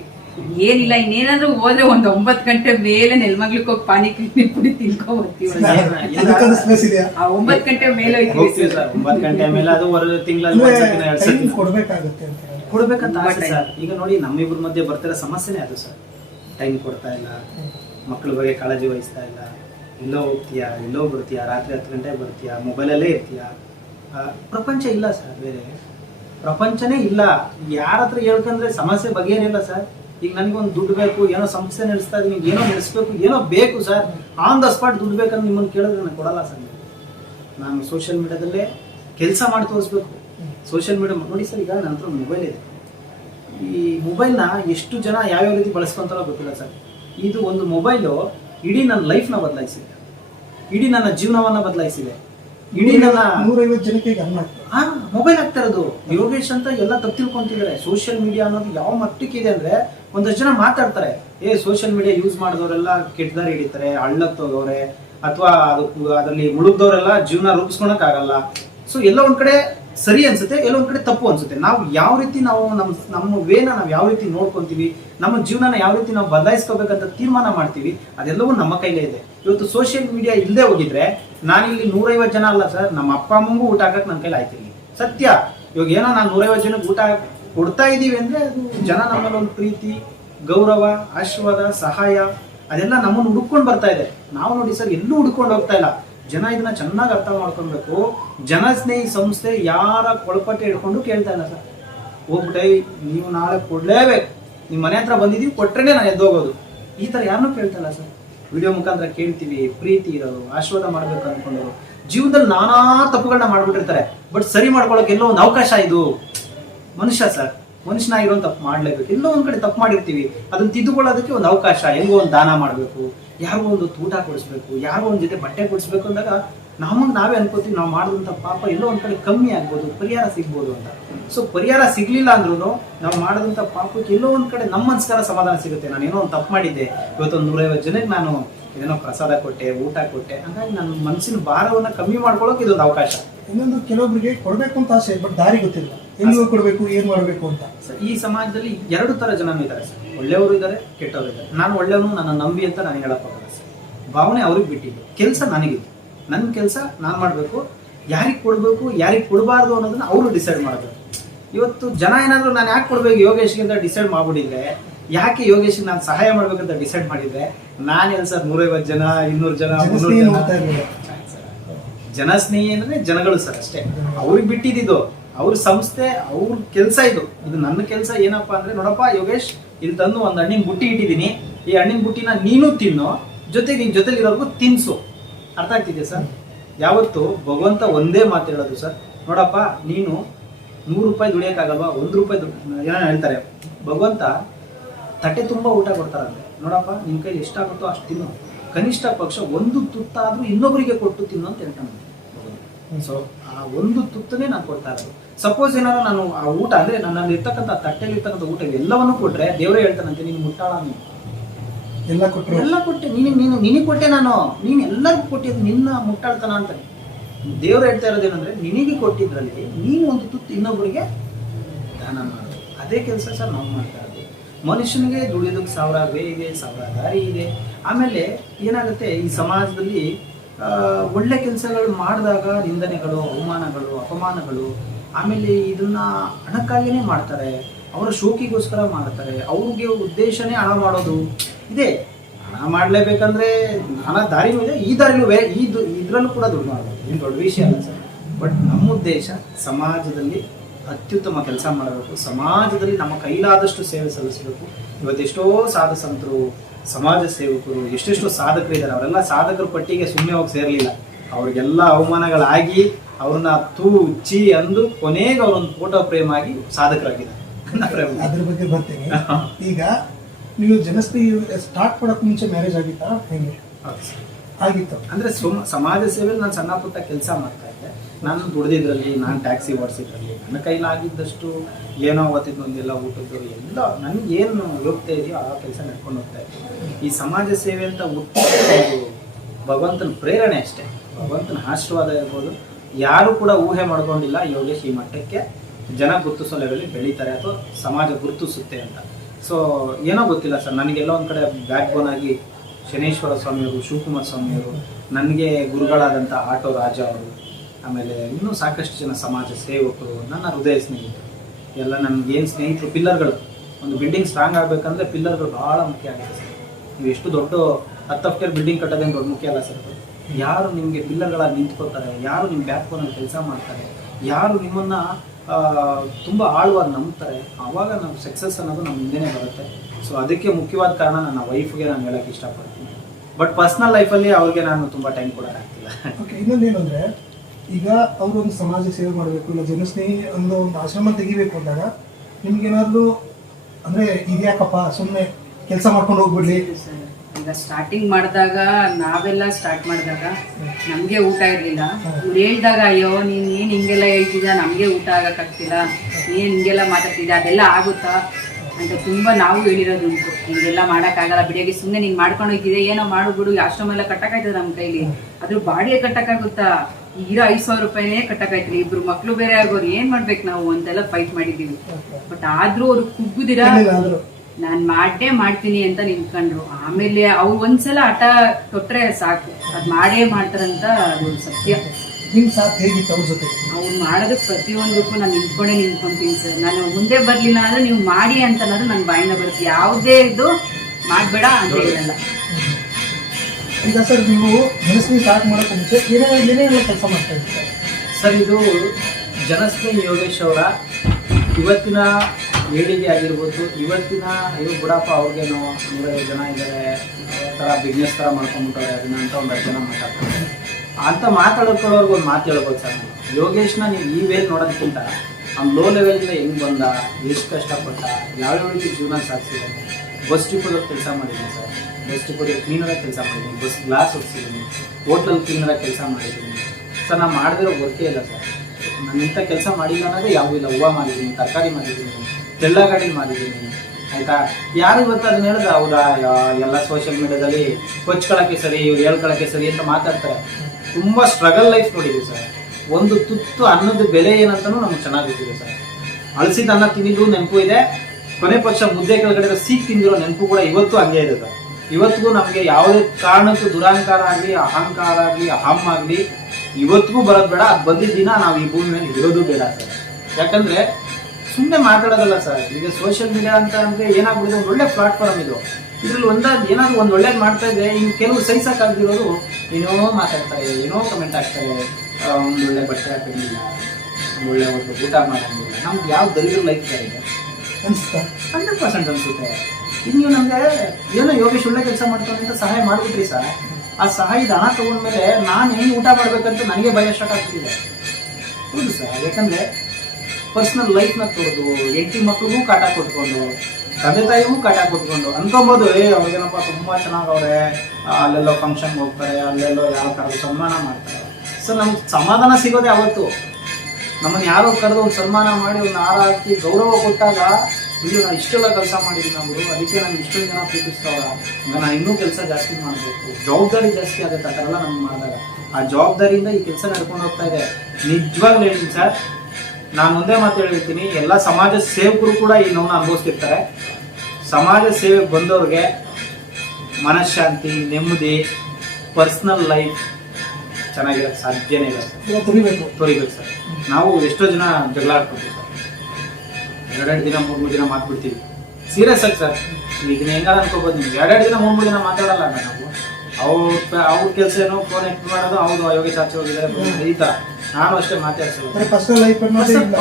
ಏನಿಲ್ಲ, ಇನ್ನೇನಾದ್ರೂ ಹೋದ್ರೆ ಒಂದು 9 ಗಂಟೆ ಮೇಲೆ ನೆಲ್ಮಗ್ಲಿಕ್ಕೆ ಹೋಗಿ ಪಾನಿಪುರಿ ಪುಡಿ ತಿನ್ಕೊ ಬರ್ತೀವಿ. 9 ಗಂಟೆ ಮೇಲೆ 9 ಗಂಟೆ ಮೇಲೆ ಅದು ತಿಂಗಳಲ್ಲಿ ಕೊಡ್ಬೇಕಂತ ಆಸೆ ಸರ್. ಈಗ ನೋಡಿ, ನಮ್ಮಿಬ್ಬರ ಮಧ್ಯೆ ಬರ್ತಿರೋ ಸಮಸ್ಯೆನೇ ಅದು ಸರ್. ಟೈಮ್ ಕೊಡ್ತಾ ಇಲ್ಲ, ಮಕ್ಕಳ ಬಗ್ಗೆ ಕಾಳಜಿ ವಹಿಸ್ತಾ ಇಲ್ಲ. ಎಲ್ಲೋ ಹೋಗ್ತೀಯಾ, ಎಲ್ಲೋ ಬರ್ತೀಯಾ, ರಾತ್ರಿ 10 ಗಂಟೆಗೆ ಬರ್ತೀಯಾ, ಮೊಬೈಲಲ್ಲೇ ಇರ್ತೀಯಾ. ಪ್ರಪಂಚ ಇಲ್ಲ ಸರ್, ಬೇರೆ ಪ್ರಪಂಚನೇ ಇಲ್ಲ. ಯಾರ ಹತ್ರ ಹೇಳ್ಕೊಂಡ್ರೆ ಸಮಸ್ಯೆ ಬಗೆಹರಿಲ್ಲ ಸರ್. ಈಗ ನನಗೊಂದು ದುಡ್ಡು ಬೇಕು, ಏನೋ ಸಂಸ್ಥೆ ನಡೆಸ್ತಾ ಇದೀನಿ, ಏನೋ ನಡೆಸ್ಬೇಕು, ಏನೋ ಬೇಕು ಸರ್, ಆನ್ ದ ಸ್ಪಾಟ್ ದುಡ್ಡು ಬೇಕಂದ್ರೆ ನಿಮ್ಮನ್ನು ಕೇಳಿದ್ರೆ ನಾನು ಕೊಡಲ್ಲ ಸರ್. ನಾನು ಸೋಷಿಯಲ್ ಮೀಡಿಯಾದಲ್ಲೇ ಕೆಲಸ ಮಾಡಿ ತೋರಿಸ್ಬೇಕು. ಸೋಷಿಯಲ್ ಮೀಡಿಯಾ ನೋಡಿ ಸರ್, ಈಗ ನನ್ನ ಹತ್ರ ಮೊಬೈಲ್ ಇದೆ, ಈ ಮೊಬೈಲ್ನ ಎಷ್ಟು ಜನ ಯಾವ್ಯಾವ ರೀತಿ ಬಳಸ್ಕೊಂತಾರೋ ಗೊತ್ತಿಲ್ಲ ಸರ್. ಇದು ಒಂದು ಮೊಬೈಲು ಇಡೀ ನನ್ನ ಲೈಫ್ನ ಬದಲಾಯಿಸಿದೆ, ಇಡೀ ನನ್ನ ಜೀವನವನ್ನ ಬದಲಾಯಿಸಿದೆ, ಇಡೀ ನನ್ನ 150 ಜನಕ್ಕೆ ಈಗ ಅನ್ನ ಆಗ್ತದೆ. ಮೊಬೈಲ್ ಆಗ್ತಾ ಇರೋದು. ಯೋಗೇಶ್ ಅಂತ ಎಲ್ಲ ತಪ್ಪು ತಿಳ್ಕೊಂತಿದ್ದಾರೆ. ಸೋಷಿಯಲ್ ಮೀಡಿಯಾ ಅನ್ನೋದು ಯಾವ ಮಟ್ಟಕ್ಕೆ ಇದೆ ಅಂದ್ರೆ, ಒಂದಷ್ಟು ಜನ ಮಾತಾಡ್ತಾರೆ, ಸೋಷಿಯಲ್ ಮೀಡಿಯಾ ಯೂಸ್ ಮಾಡಿದವರೆಲ್ಲ ಕೆಟ್ಟದಾರಿ ಹಿಡಿತಾರೆ, ಹಳ್ಳಕ್ಕೆ ಹೋಗವ್ರೆ, ಅಥವಾ ಅದರಲ್ಲಿ ಮುಳುಗ್ದವರೆಲ್ಲ ಜೀವನ ರೂಪಿಸ್ಕೊಳಕ್ ಆಗಲ್ಲ. ಸೊ ಎಲ್ಲ ಒಂದ್ ಕಡೆ ಸರಿ ಅನ್ಸುತ್ತೆ, ಎಲ್ಲ ಒಂದ್ ಕಡೆ ತಪ್ಪು ಅನ್ಸುತ್ತೆ. ನಾವು ಯಾವ ರೀತಿ ನಾವು ನಮ್ಮ ವೇನ ನಾವು ಯಾವ ರೀತಿ ನೋಡ್ಕೊಂತೀವಿ, ನಮ್ಮ ಜೀವನನ ಯಾವ ರೀತಿ ನಾವು ಬದಲಾಯಿಸ್ಕೋಬೇಕಂತ ತೀರ್ಮಾನ ಮಾಡ್ತೀವಿ, ಅದೆಲ್ಲವೂ ನಮ್ಮ ಕೈಲೇ ಇದೆ. ಇವತ್ತು ಸೋಷಿಯಲ್ ಮೀಡಿಯಾ ಇಲ್ಲದೆ ಹೋಗಿದ್ರೆ ನಾನಿಲ್ಲಿ 150 ಜನ ಅಲ್ಲ ಸರ್, ನಮ್ಮ ಅಪ್ಪ ಅಮ್ಮಂಗೂ ಊಟ ಹಾಕಕ್ ನನ್ನ ಕೈಲಿ ಆಯ್ತಿಲ್ಲ. ಸತ್ಯ. ಇವಾಗ ಏನೋ ನಾನು 150 ಜನಕ್ಕೆ ಊಟ ಕೊಡ್ತಾ ಇದೀವಿ ಅಂದ್ರೆ ಅದು ಜನ ನಮ್ಮಲ್ಲಿ ಒಂದು ಪ್ರೀತಿ, ಗೌರವ, ಆಶೀರ್ವಾದ, ಸಹಾಯ ಅದೆಲ್ಲ ನಮ್ಮನ್ನು ಹುಡುಕೊಂಡು ಬರ್ತಾ ಇದೆ. ನಾವು ನೋಡಿ ಸರ್ ಎಲ್ಲೂ ಹುಡ್ಕೊಂಡು ಹೋಗ್ತಾ ಇಲ್ಲ. ಜನ ಇದನ್ನ ಚೆನ್ನಾಗಿ ಅರ್ಥ ಮಾಡ್ಕೊಳ್ಬೇಕು. ಜನಸ್ನೇಹಿ ಸಂಸ್ಥೆ ಯಾರ ಕೊಳಪಟ್ಟೆ ಹಿಡ್ಕೊಂಡು ಕೇಳ್ತಾ ಇಲ್ಲ ಸರ್. ಹೋಗ್ಬಿಟ್ಟೆ ನೀವು ನಾಳೆ ಕೊಡ್ಲೇಬೇಕು, ನಿಮ್ಮ ಮನೆ ಹತ್ರ ಬಂದಿದ್ದೀವಿ ಕೊಟ್ರೇನೆ ನಾನು ಎದ್ದೋಗೋದು, ಈ ತರ ಯಾರನ್ನೂ ಕೇಳ್ತಾ ಇಲ್ಲ ಸರ್. ವಿಡಿಯೋ ಮುಖಾಂತರ ಕೇಳ್ತೀವಿ, ಪ್ರೀತಿ ಇರೋದು, ಆಶೀರ್ವಾದ ಮಾಡ್ಬೇಕು ಅನ್ಕೊಂಡವರು ಜೀವನದಲ್ಲಿ ನಾನಾ ತಪ್ಪುಗಳನ್ನ ಮಾಡ್ಬಿಟ್ಟಿರ್ತಾರೆ. ಬಟ್ ಸರಿ ಮಾಡ್ಕೊಳಕ್ಕೆ ಎಲ್ಲೋ ಒಂದು ಅವಕಾಶ. ಇದು ಮನುಷ್ಯ ಸರ್, ಮನುಷ್ಯನಾಗಿರೋ ತಪ್ಪು ಮಾಡ್ಲೇಬೇಕು. ಎಲ್ಲೋ ಒಂದ್ ಕಡೆ ತಪ್ಪು ಮಾಡಿರ್ತೀವಿ, ಅದನ್ನ ತಿದ್ದುಕೊಳ್ಳೋದಕ್ಕೆ ಒಂದು ಅವಕಾಶ. ಹೆಂಗೋ ಒಂದು ದಾನ ಮಾಡ್ಬೇಕು, ಯಾರಿಗೋ ಒಂದು ಊಟ ಕೊಡಿಸ್ಬೇಕು, ಯಾರಿಗೋ ಒಂದ್ ಜೊತೆ ಬಟ್ಟೆ ಕೊಡಿಸ್ಬೇಕು ಅಂದಾಗ ನಮಗೆ ನಾವೇ ಅನ್ಕೋತೀವಿ ನಾವು ಮಾಡಿದಂಥ ಪಾಪ ಎಲ್ಲೋ ಒಂದ್ ಕಡೆ ಕಮ್ಮಿ ಆಗ್ಬೋದು, ಪರಿಹಾರ ಸಿಗ್ಬೋದು ಅಂತ. ಸೊ ಪರಿಹಾರ ಸಿಗ್ಲಿಲ್ಲ ಅಂದ್ರೂ ನಾವು ಮಾಡಿದಂಥ ಪಾಪಕ್ಕೆ ಎಲ್ಲೋ ಒಂದ್ ಕಡೆ ನಮ್ಮ ಮನಸ್ಕಾರ ಸಮಾಧಾನ ಸಿಗುತ್ತೆ. ನಾನು ಏನೋ ಒಂದು ತಪ್ಪು ಮಾಡಿದ್ದೆ, ಇವತ್ತೊಂದು 150 ಜನಕ್ಕೆ ನಾನು ಏನೋ ಪ್ರಸಾದ ಕೊಟ್ಟೆ, ಊಟ ಕೊಟ್ಟೆ, ಹಾಗಾಗಿ ನನ್ನ ಮನಸ್ಸಿನ ಭಾರವನ್ನ ಕಮ್ಮಿ ಮಾಡ್ಕೊಳ್ಳೋಕೆ ಇದೊಂದು ಅವಕಾಶ. ಇನ್ನೊಂದು, ಕೆಲವೊಬ್ಬರಿಗೆ ಕೊಡ್ಬೇಕು ಅಂತ ಆಸೆ, ಬಟ್ ದಾರಿ ಗೊತ್ತಿಲ್ಲ, ಎಲ್ಲಿ ಕೊಡ್ಬೇಕು, ಏನ್ ಮಾಡ್ಬೇಕು ಅಂತ. ಈ ಸಮಾಜದಲ್ಲಿ 2 ತರ ಜನನೂ ಇದ್ದಾರೆ ಸರ್. ಒಳ್ಳೆಯವರು ಇದ್ದಾರೆ, ಕೆಟ್ಟವರು ಇದ್ದಾರೆ. ನಾನು ಒಳ್ಳೆಯವನು, ನನ್ನ ನಂಬಿ ಅಂತ ನಾನು ಹೇಳಕ್ಕಾಗಲ್ಲ ಸರ್. ಭಾವನೆ ಅವ್ರಿಗೆ ಬಿಟ್ಟಿದ್ದು, ಕೆಲಸ ನನಗಿತ್ತು. ನನ್ನ ಕೆಲಸ ನಾನು ಮಾಡಬೇಕು. ಯಾರಿಗೆ ಕೊಡಬೇಕು, ಯಾರಿಗೆ ಕೊಡಬಾರ್ದು ಅನ್ನೋದನ್ನ ಅವರು ಡಿಸೈಡ್ ಮಾಡಬೇಕು. ಇವತ್ತು ಜನ ಏನಾದ್ರು ನಾನು ಯಾಕೆ ಕೊಡ್ಬೇಕು ಯೋಗೇಶ್ಗೆ ಅಂತ ಡಿಸೈಡ್ ಮಾಡ್ಬಿಟ್ಟಿದ್ರೆ, ಯಾಕೆ ಯೋಗೇಶ್ಗೆ ನಾನು ಸಹಾಯ ಮಾಡ್ಬೇಕಂತ ಡಿಸೈಡ್ ಮಾಡಿದ್ರೆ, ನಾನೇನು ಸರ್ 150 ಜನ, 200 ಜನ, 300 ಜನ ಜನಸ್ನೇಹಿ ಅಂದ್ರೆ ಜನಗಳು ಸರ್ ಅಷ್ಟೇ. ಅವ್ರಿಗೆ ಬಿಟ್ಟಿದ್ದು, ಅವ್ರ ಸಂಸ್ಥೆ, ಅವ್ರ ಕೆಲಸ ಇದು. ನನ್ನ ಕೆಲಸ ಏನಪ್ಪಾ ಅಂದ್ರೆ, ನೋಡಪ್ಪ ಯೋಗೇಶ್, ಇಲ್ಲಿ ತಂದು ಒಂದು ಹಣ್ಣಿನ ಬುಟ್ಟಿ ಇಟ್ಟಿದ್ದೀನಿ, ಈ ಹಣ್ಣಿನ ಬುಟ್ಟಿನ ನೀನು ತಿನ್ನು, ಜೊತೆಗೆ ನಿನ್ ಜೊತೆಲಿ ಇರೋರ್ಗು ತಿನ್ಸು. ಅರ್ಥ ಆಗ್ತಿದೆ ಸರ್? ಯಾವತ್ತು ಭಗವಂತ ಒಂದೇ ಮಾತು ಹೇಳೋದು ಸರ್, ನೋಡಪ್ಪ ನೀನು 100 ರೂಪಾಯಿ ದುಡಿಯೋಕ್ಕಾಗಲ್ವಾ, 1 ರೂಪಾಯಿ ಏನೋ ಹೇಳ್ತಾರೆ. ಭಗವಂತ ತಟ್ಟೆ ತುಂಬಾ ಊಟ ಕೊಡ್ತಾರಂತೆ. ನೋಡಪ್ಪ ನಿನ್ ಕೈಲಿ ಎಷ್ಟಾಗುತ್ತೋ ಅಷ್ಟು ತಿನ್ನು, ಕನಿಷ್ಠ ಪಕ್ಷ ಒಂದು ತುತ್ತಾದ್ರೂ ಇನ್ನೊಬ್ಬರಿಗೆ ಕೊಟ್ಟು ತಿನ್ನು ಅಂತ ಹೇಳ್ತಾನೆ. ಸೊ ಆ ಒಂದು ತುತ್ತನೇ ನಾನು ಕೊಡ್ತಾ ಇರೋದು. ಸಪೋಸ್ ಏನಾದ್ರು ನಾನು ಆ ಊಟ ಅಂದ್ರೆ ನನ್ನಲ್ಲಿ ಇರ್ತಕ್ಕಂಥ ತಟ್ಟೆಲಿ ಇರ್ತಕ್ಕಂಥ ಊಟ ಎಲ್ಲವನ್ನೂ ಕೊಟ್ರೆ ದೇವರೇ ಹೇಳ್ತಾನಂತೆ, ನೀನು ಮುಟ್ಟಾಳ, ನೀನು ಎಲ್ಲ ಕೊಟ್ಟೆ, ನಿನಗೆ ಕೊಟ್ಟೆ ನಾನು, ನೀನು ಎಲ್ಲರಿಗೂ ಕೊಟ್ಟಿದ್ದು, ನಿನ್ನ ಮುಟ್ಟಾಳ್ತಾನ ಅಂತ ದೇವ್ರು ಹೇಳ್ತಾ ಇರೋದೇನಂದ್ರೆ, ನಿನಗೆ ಕೊಟ್ಟಿದ್ರಲ್ಲಿ ನೀನು ಒಂದು ತುತ್ತು ಇನ್ನೊಬ್ಬರಿಗೆ ದಾನ ಮಾಡು. ಅದೇ ಕೆಲಸ ಸರ್ ನಾವು ಮಾಡ್ತಾ ಇರೋದು. ಮನುಷ್ಯನಿಗೆ ದುಡಿಯೋದಕ್ಕೆ 1000 ವೇ ಇದೆ, 1000 ದಾರಿ ಇದೆ. ಆಮೇಲೆ ಏನಾಗುತ್ತೆ, ಈ ಸಮಾಜದಲ್ಲಿ ಒಳ್ಳೆ ಕೆಲಸಗಳು ಮಾಡಿದಾಗ ನಿಂದನೆಗಳು, ಅವಮಾನಗಳು, ಅಪಮಾನಗಳು, ಆಮೇಲೆ ಇದನ್ನ ಹಣಕ್ಕಾಗಿಯೇ ಮಾಡ್ತಾರೆ, ಅವರ ಶೋಕಿಗೋಸ್ಕರ ಮಾಡ್ತಾರೆ, ಅವ್ರಿಗೆ ಉದ್ದೇಶನೇ ಹಣ ಮಾಡೋದು ಇದೆ. ಹಣ ಮಾಡಲೇಬೇಕಂದ್ರೆ ಹಣ ದಾರಿನೂ ಇದೆ, ಈ ದಾರಿನೂ ಇದರಲ್ಲೂ ಕೂಡ ದುಡ್ಡು ಮಾಡ್ಬೋದು, ಏನು ದೊಡ್ಡ ವಿಷಯ ಅಲ್ಲ ಸರ್. ಬಟ್ ನಮ್ಮ ಉದ್ದೇಶ ಸಮಾಜದಲ್ಲಿ ಅತ್ಯುತ್ತಮ ಕೆಲಸ ಮಾಡಬೇಕು, ಸಮಾಜದಲ್ಲಿ ನಮ್ಮ ಕೈಲಾದಷ್ಟು ಸೇವೆ ಸಲ್ಲಿಸಬೇಕು. ಇವತ್ತೆಷ್ಟೋ ಸಾಧು ಸಂತರು, ಸಮಾಜ ಸೇವಕರು, ಎಷ್ಟೆಷ್ಟೋ ಸಾಧಕರಿದ್ದಾರೆ. ಅವರೆಲ್ಲ ಸಾಧಕರ ಪಟ್ಟಿಗೆ ಸುಮ್ಮನೆ ಹೋಗಿ ಸೇರಲಿಲ್ಲ. ಅವ್ರಿಗೆಲ್ಲ ಅವಮಾನಗಳಾಗಿ ಅವ್ರನ್ನ ಚೀ ಅಂದು ಕೊನೆಗೆ ಅವ್ರೊಂದು ಫೋಟೋ ಪ್ರೇಮ್ ಆಗಿ ಸಾಧಕರಾಗಿದ್ದಾರೆ. ಅದ್ರ ಬಗ್ಗೆ ಬರ್ತೀನಿ. ಈಗ ನೀವು ಜನಸ್ನೇಹಿ ಸ್ಟಾರ್ಟ್ ಮಾಡೋಕೆ ಮುಂಚೆ ಮ್ಯಾರೇಜ್ ಆಗಿತ್ತಾ, ಹೆಂಗೆ ಆಗಿತ್ತು? ಅಂದ್ರೆ ಸಮಾಜ ಸೇವೆಯಲ್ಲಿ ನಾನು ಸಣ್ಣ ಪುಟ್ಟ ಕೆಲಸ ಮಾಡ್ತಾ ಇದ್ದೆ. ನಾನು ದುಡ್ದಿದ್ರಲ್ಲಿ, ನಾನು ಟ್ಯಾಕ್ಸಿ ಓಡಿಸಿದ್ರಲ್ಲಿ, ನನ್ನ ಕೈಲಾಗಿದ್ದಷ್ಟು ಏನೋ ಅವತ್ತಿದ್ದೊಂದೆಲ್ಲ ಊಟದ್ದು ಎಲ್ಲ ನನಗೆ ಏನು ಹೋಗ್ತಾ ಇದೆಯೋ ಆ ಕೆಲಸ ನಡ್ಕೊಂಡು ಹೋಗ್ತಾ ಇದ್ದೆ. ಈ ಸಮಾಜ ಸೇವೆ ಅಂತ ಭಗವಂತನ ಪ್ರೇರಣೆ ಅಷ್ಟೇ, ಭಗವಂತನ ಆಶೀರ್ವಾದ ಇರ್ಬೋದು. ಯಾರು ಕೂಡ ಊಹೆ ಮಾಡ್ಕೊಂಡಿಲ್ಲ ಯೋಗೇಶ್ ಈ ಮಟ್ಟಕ್ಕೆ ಜನ ಗುರುತಿಸೋ ಲೆವೆಲ್ಲಿ ಬೆಳೀತಾರೆ ಅಥವಾ ಸಮಾಜ ಗುರುತಿಸುತ್ತೆ ಅಂತ. ಸೊ ಏನೋ ಗೊತ್ತಿಲ್ಲ ಸರ್, ನನಗೆಲ್ಲ ಒಂದು ಕಡೆ ಬ್ಯಾಕ್ ಬೋನ್ ಆಗಿ ಶನೇಶ್ವರ ಸ್ವಾಮಿಯವರು, ಶಿವಕುಮಾರ ಸ್ವಾಮಿಯವರು, ನನಗೆ ಗುರುಗಳಾದಂಥ ಆಟೋ ರಾಜ ಅವರು, ಆಮೇಲೆ ಇನ್ನೂ ಸಾಕಷ್ಟು ಜನ ಸಮಾಜ ಸೇವಕರು, ನನ್ನ ಹೃದಯ ಸ್ನೇಹಿತರು ಎಲ್ಲ ನನಗೇನು ಸ್ನೇಹಿತರು, ಪಿಲ್ಲರ್ಗಳು. ಒಂದು ಬಿಲ್ಡಿಂಗ್ ಸ್ಟ್ರಾಂಗ್ ಆಗಬೇಕಂದ್ರೆ ಪಿಲ್ಲರ್ಗಳು ಭಾಳ ಮುಖ್ಯ ಆಗುತ್ತೆ ಸರ್. ನೀವು ಎಷ್ಟು ದೊಡ್ಡ 10 ಫ್ಲೋರ್ ಬಿಲ್ಡಿಂಗ್ ಕಟ್ಟೋದೇನು ದೊಡ್ಡ ಮುಖ್ಯ ಅಲ್ಲ ಸರ್. ಯಾರು ನಿಮಗೆ ಪಿಲ್ಲರ್ಗಳಾಗಿ ನಿಂತ್ಕೋತಾರೆ, ಯಾರು ನಿಮ್ಮ ಬ್ಯಾಕ್ ಬೋನಲ್ಲಿ ಕೆಲಸ ಮಾಡ್ತಾರೆ, ಯಾರು ನಿಮ್ಮನ್ನು ತುಂಬ ಆಳವಾಗಿ ನಂಬ್ತಾರೆ, ಆವಾಗ ನಾವು ಸಕ್ಸಸ್ ಅನ್ನೋದು ನಮ್ಮ ಹಿಂದೆನೇ ಬರುತ್ತೆ. ಸೊ ಅದಕ್ಕೆ ಮುಖ್ಯವಾದ ಕಾರಣ ನನ್ನ ವೈಫ್ಗೆ ನಾನು ಹೇಳೋಕ್ಕೆ ಇಷ್ಟಪಡ್ತೀನಿ. ಬಟ್ ಪರ್ಸ್ನಲ್ ಲೈಫಲ್ಲಿ ಅವ್ರಿಗೆ ನಾನು ತುಂಬ ಟೈಮ್ ಕೊಡೋಕ್ಕಾಗ್ತಿಲ್ಲ. ಓಕೆ, ಇನ್ನೊಂದೇನು ಅಂದರೆ, ಈಗ ಅವರು ಒಂದು ಸಮಾಜ ಸೇವೆ ಮಾಡಬೇಕು, ಇಲ್ಲ ಜನಸ್ನೇಹಿ ಒಂದು ಆಶ್ರಮ ತೆಗಿಬೇಕು ಅಂದಾಗ ನಿಮ್ಗೇನಾದರೂ ಅಂದ್ರೆ ಇದ್ಯಾಕಪ್ಪ ಸುಮ್ಮನೆ ಕೆಲಸ ಮಾಡ್ಕೊಂಡು ಹೋಗ್ಬಿಡ್ಲಿ. ಸರ್ ಈಗ ಸ್ಟಾರ್ಟಿಂಗ್ ಮಾಡಿದಾಗ ನಾವೆಲ್ಲ ಸ್ಟಾರ್ಟ್ ಮಾಡಿದಾಗ ನಮ್ಗೆ ಊಟ ಇರ್ಲಿಲ್ಲ. ಇವ್ರು ಹೇಳ್ದಾಗ ಅಯ್ಯೋ ನೀನ್ ಏನ್ ಹಿಂಗೆಲ್ಲ ಹೇಳ್ತಿದ್ದ, ನಮ್ಗೆ ಊಟ ಆಗಕ್ಕಾಗ್ತಿಲ್ಲ, ನೀನ್ ಹಿಂಗೆಲ್ಲ ಮಾತಾಡ್ತಿದ್ದ, ಅದೆಲ್ಲ ಆಗುತ್ತಾ ಅಂತ ತುಂಬಾ ನಾವು ಹೇಳಿರೋದುಂಟು. ಹಿಂಗೆಲ್ಲ ಮಾಡಕ್ಕಾಗಲ್ಲ ಬಿಡಿಯಾಗಿ, ಸುಮ್ನೆ ನೀನ್ ಮಾಡ್ಕೊಂಡು ಹೋಗ್ತಿದ್ದೆ, ಏನೋ ಮಾಡು ಬಿಡು, ಆಶ್ರಮ ಎಲ್ಲ ಕಟ್ಟಕ್ಕಾಯ್ತದ ನಮ್ ಕೈಲಿ, ಅದ್ರ ಬಾಡಿಗೆ ಕಟ್ಟಕ್ಕಾಗುತ್ತಾ, ಈಗ 5,000 ರೂಪಾಯಿನೇ ಕಟ್ಟಕ್ಕಾಯ್ತಿಲ್ಲ, ಇಬ್ರು ಮಕ್ಳು ಬೇರೆ ಆಗೋರು ಏನ್ ಮಾಡ್ಬೇಕು ನಾವು ಅಂತೆಲ್ಲ ಫೈಟ್ ಮಾಡಿದೀವಿ. ಬಟ್ ಆದ್ರೂ ಅವ್ರು ಕುಗ್ಗುದಿರಾ ನಾನ್ ಮಾಡೇ ಮಾಡ್ತೀನಿ ಅಂತ ನಿಂತ್ಕೊಂಡ್ರು. ಆಮೇಲೆ ಅವ್ರು ಒಂದ್ಸಲ ಹಠ ಕೊಟ್ರೆ ಸಾಕು, ಅದ್ ಮಾಡೇ ಮಾಡ್ತಾರಂತ ಅದು ಸತ್ಯ. ನಿಮ್ ಸಾಥ್ ಹೇಗಿತ್ತು ಅವ್ರ ಜೊತೆ? ಅವ್ರು ಮಾಡೋದಕ್ಕೆ ಪ್ರತಿಯೊಂದಕ್ಕೂ ನಾನು ನಿಂತ್ಕೊಂತೀನಿ ಸರ್. ನಾನು ಮುಂದೆ ಬರ್ಲಿಲ್ಲ ಅಂದ್ರೆ ನೀವು ಮಾಡಿ ಅಂತ ಅನ್ನೋದು ನನ್ನ ಬಾಯಿಂದ ಬರುತ್ತೆ. ಯಾವುದೇ ಇದು ಮಾಡ್ಬೇಡ ಅಂತ ಹೇಳಲ್ಲ. ಈಗ ಸರ್ ನೀವು ಜನಸ್ನೇಹಿ ಸ್ಟಾರ್ಟ್ ಮಾಡೋಕೆ ಮುಂಚೆ ಏನೇನೆಲ್ಲ ಕೆಲಸ ಮಾಡ್ತಾ ಇದ್ದೀರಾ ಸರ್? ಇದು ಜನಸ್ನೇಹಿ ಯೋಗೇಶ್ ಅವರ ಇವತ್ತಿನ ಏಳಿಗೆ ಆಗಿರ್ಬೋದು, ಇವತ್ತಿನ ಇವು ಬಿಡಪ್ಪ ಅವ್ರಿಗೇನೋ 150 ಜನ ಇದ್ದಾರೆ, ಥರ ಬಿಸ್ನೆಸ್ ಥರ ಮಾಡ್ಕೊಂಡ್ಬಿಟ್ಟವ್ರೆ ಅದನ್ನ ಅಂತ ಒಂದು 10 ಜನ ಮಾತಾಡ್ತಾರೆ ಅಂತ ಮಾತಾಡ್ಕೊಳ್ಳೋರ್ಗೆ ಒಂದು ಮಾತು ಹೇಳ್ಬೋದು ಸರ್. ಯೋಗೇಶ್ನ ನೀವು ಈ ವೇಲ್ ನೋಡೋದಕ್ಕಿಂತ ಅವ್ನು ಲೋ ಲೆವೆಲಿಂದ ಹೆಂಗೆ ಬಂದ, ಎಷ್ಟು ಕಷ್ಟಪಟ್ಟ, ಯಾವ್ಯಾವ ರೀತಿ ಜೀವನ ಸಾಧಿಸಿದ್ದಾನೆ. ಬಸ್ ಡಿಪೋದಲ್ಲಿ ಕೆಲಸ ಮಾಡಿದ್ದೀನಿ ಸರ್, ಬಸ್ ಡಿಪೋದಲ್ಲಿ ಕ್ಲೀನರಾಗಿ ಕೆಲಸ ಮಾಡಿದ್ದೀನಿ, ಬಸ್ ಗ್ಲಾಸ್ ಹೊಡ್ಸಿದ್ದೀನಿ, ಹೋಟ್ಲಲ್ಲಿ ಕ್ಲೀನರಾಗಿ ಕೆಲಸ ಮಾಡಿದ್ದೀನಿ ಸರ್. ನಾನು ಮಾಡದಿರೋ ವರ್ಕೇ ಇಲ್ಲ ಸರ್. ನಾನು ಇಂಥ ಕೆಲಸ ಮಾಡಿಲ್ಲ ಅನ್ನೋದೇ ಯಾವುದೂ ಇಲ್ಲ. ಹೂವು ಮಾಡಿದ್ದೀನಿ, ತರಕಾರಿ ಮಾಡಿದ್ದೀನಿ, ತೆಳ್ಳ ಗಾಡಿ ಮಾಡಿದ್ದೀನಿ, ಆಯಿತಾ. ಯಾರು ಇವತ್ತು ಅದನ್ನ ಹೇಳಿದ್ರೆ ಹೌದಾ ಎಲ್ಲ ಸೋಷಿಯಲ್ ಮೀಡಿಯಾದಲ್ಲಿ ಕೊಚ್ಕೊಳ್ಳೋಕ್ಕೆ ಸರಿ, ಇವ್ರು ಹೇಳ್ಕೊಳ್ಳೋಕ್ಕೆ ಸರಿ ಅಂತ ಮಾತಾಡ್ತಾರೆ. ತುಂಬ ಸ್ಟ್ರಗಲ್ ಲೈಫ್ ನೋಡಿದ್ದೀವಿ ಸರ್. ಒಂದು ತುತ್ತು ಅನ್ನದ ಬೆಲೆ ಏನಂತನೂ ನಮ್ಗೆ ಚೆನ್ನಾಗಿ ಗೊತ್ತಿದೆ ಸರ್. ಅಳಸಿದ ಅನ್ನ ತಿಂದಿದ್ದು ನೆನಪು ಇದೆ, ಕೊನೆ ಪಕ್ಷ ಮುದ್ದೆ ಕೆಳಗಡೆ ಸೀಕ್ ತಿಂದಿರೋ ನೆನಪು ಕೂಡ ಇವತ್ತು ಹಂಗೆ ಇದೆ ಸರ್. ಇವತ್ತಿಗೂ ನಮಗೆ ಯಾವುದೇ ಕಾರಣಕ್ಕೂ ದುರಹಂಕಾರ ಆಗಲಿ, ಅಹಂಕಾರ ಆಗಲಿ, ಅಹಂ ಆಗಲಿ ಇವತ್ತಿಗೂ ಬರೋದು ಬೇಡ. ಅದು ಬಂದಿದ್ದ ದಿನ ನಾವು ಈ ಭೂಮಿ ಮೇಲೆ ಇರೋದು ಬೇಡ ಸರ್. ಯಾಕಂದರೆ ಸುಮ್ಮನೆ ಮಾತಾಡೋದಲ್ಲ ಸರ್. ಈಗ ಸೋಷಿಯಲ್ ಮೀಡಿಯಾ ಅಂತ ಅಂದರೆ ಏನಾಗ್ಬಿಡಿದೆ, ಒಂದು ಒಳ್ಳೆ ಪ್ಲಾಟ್ಫಾರ್ಮ್ ಇದು. ಇದ್ರಲ್ಲಿ ಏನಾದ್ರು ಒಂದು ಒಳ್ಳೇದು ಮಾಡ್ತಾ ಇದ್ರೆ ಇನ್ನು ಕೆಲವು ಸಹಿಸಕ್ಕಾಗ್ದಿರೋರು ಏನೋ ಮಾತಾಡ್ತಾರೆ, ಏನೋ ಕಮೆಂಟ್ ಆಗ್ತಾರೆ, ಒಂದು ಒಳ್ಳೆ ಬಟ್ಟೆ ಹಾಕೊಂಡಿಲ್ಲ, ಒಂದು ಒಳ್ಳೆ ಒಂದು ಊಟ ಮಾಡೋಂಗಿಲ್ಲ. ನಮ್ಗೆ ಯಾವ ದರಿದ್ರ ಲೈಫ್ ಇದೆ ಅನಿಸ್ತಾ? 100% ಅನಿಸುತ್ತೆ. ಇನ್ನು ನಮಗೆ ಏನೋ ಯೋಗೇಶ್ ಒಳ್ಳೆ ಕೆಲಸ ಮಾಡ್ತಾನೆ ಅಂತ ಸಹಾಯ ಮಾಡಿಬಿಟ್ರಿ ಸರ್. ಆ ಸಹಾಯದ ಹಣ ತೊಗೊಂಡ್ಮೇಲೆ ನಾನು ಹೆಂಗೆ ಊಟ ಮಾಡ್ಬೇಕಂತ ನನಗೆ ಭಯ ಸ್ಟಾರ್ಟ್ ಆಗ್ತಿದೆ. ಹೌದು ಸರ್. ಯಾಕಂದರೆ ಪರ್ಸ್ನಲ್ ಲೈಫ್ನ ತೊಳೆದು ಹೆಂಡತಿ ಮಕ್ಳಿಗೂ ಕಾಟ ಕೊಟ್ಕೊಂಡು, ತಂದೆ ತಾಯಿಗೂ ಕಾಟ ಕೊಟ್ಕೊಂಡು ಅನ್ಕೊಬೋದು, ಅವ್ರಿಗೇನಪ್ಪ ತುಂಬ ಚೆನ್ನಾಗವ್ರೆ, ಅಲ್ಲೆಲ್ಲೋ ಫಂಕ್ಷನ್ಗೆ ಹೋಗ್ತಾರೆ, ಅಲ್ಲೆಲ್ಲೋ ಯಾವ ಥರದ ಸನ್ಮಾನ ಮಾಡ್ತಾರೆ. ಸರ್ ನಮ್ಗೆ ಸಮಾಧಾನ ಸಿಗೋದೇ ಅವತ್ತು. ನಮ್ಮನ್ನು ಯಾರೋ ಕರೆದು ಒಂದು ಸನ್ಮಾನ ಮಾಡಿ ಒಂದು ಹಾರ ಹಾಕಿ ಗೌರವ ಕೊಟ್ಟಾಗ, ಇದು ನಾನು ಇಷ್ಟೆಲ್ಲ ಕೆಲಸ ಮಾಡಿದ್ದೀನಿ ನಾವು, ಅದಕ್ಕೆ ನಾನು ಇಷ್ಟೊಂದು ಜನ ಪ್ರೀತಿಸ್ತಾವ, ಈಗ ನಾನು ಇನ್ನೂ ಕೆಲಸ ಜಾಸ್ತಿ ಮಾಡಬೇಕು, ಜವಾಬ್ದಾರಿ ಜಾಸ್ತಿ ಆಗುತ್ತೆ ಆ ಥರ ಎಲ್ಲ ನಮ್ಗೆ ಮಾಡಿದಾಗ. ಆ ಜವಾಬ್ದಾರಿಯಿಂದ ಈ ಕೆಲಸ ನಡ್ಕೊಂಡು ಹೋಗ್ತಾ ಇದೆ. ನಿಜವಾಗ್ಲೂ ಹೇಳ್ತೀನಿ ಸರ್, ನಾನು ಒಂದೇ ಮಾತು ಹೇಳಿರ್ತೀನಿ, ಎಲ್ಲ ಸಮಾಜ ಸೇವಕರು ಕೂಡ ಈ ನೋವನ್ನು ಅನುಭವಿಸ್ತಿರ್ತಾರೆ. ಸಮಾಜ ಸೇವೆಗೆ ಬಂದವ್ರಿಗೆ ಮನಃಶಾಂತಿ, ನೆಮ್ಮದಿ, ಪರ್ಸ್ನಲ್ ಲೈಫ್ ಚೆನ್ನಾಗಿರೋಕ್ಕೆ ಸಾಧ್ಯನೇ ಇಲ್ಲ ಸರ್. ತೊರಿಬೇಕು ಸರ್. ನಾವು ಎಷ್ಟೋ ಜನ ಜಗಳ ಆಡ್ಕೊತೀವಿ ಸರ್. 2 ದಿನ 3 ದಿನ ಮಾತ್ಬಿಡ್ತೀವಿ. ಸೀರಿಯಸ್ ಆಗಿ ಸರ್. ಈಗ ಹೆಂಗಾರ ಅನ್ಕೋಬೋದು, ನಿಮ್ಗೆ 2 ದಿನ 3 ದಿನ ಮಾತಾಡಲ್ಲ ನಾವು. ಅವ್ರ ಕೆಲಸ ಏನೋ ಫೋನ್ ಎಕ್ಟ್ ಮಾಡೋದು, ಹೌದು ಯೋಗೇಶ್ ಆಚೆ ಹೋಗಿದ್ದಾರೆ ಈ ಥರ. ನಾನು ಅಷ್ಟೇ ಮಾತಾಡ್ಸೋದು.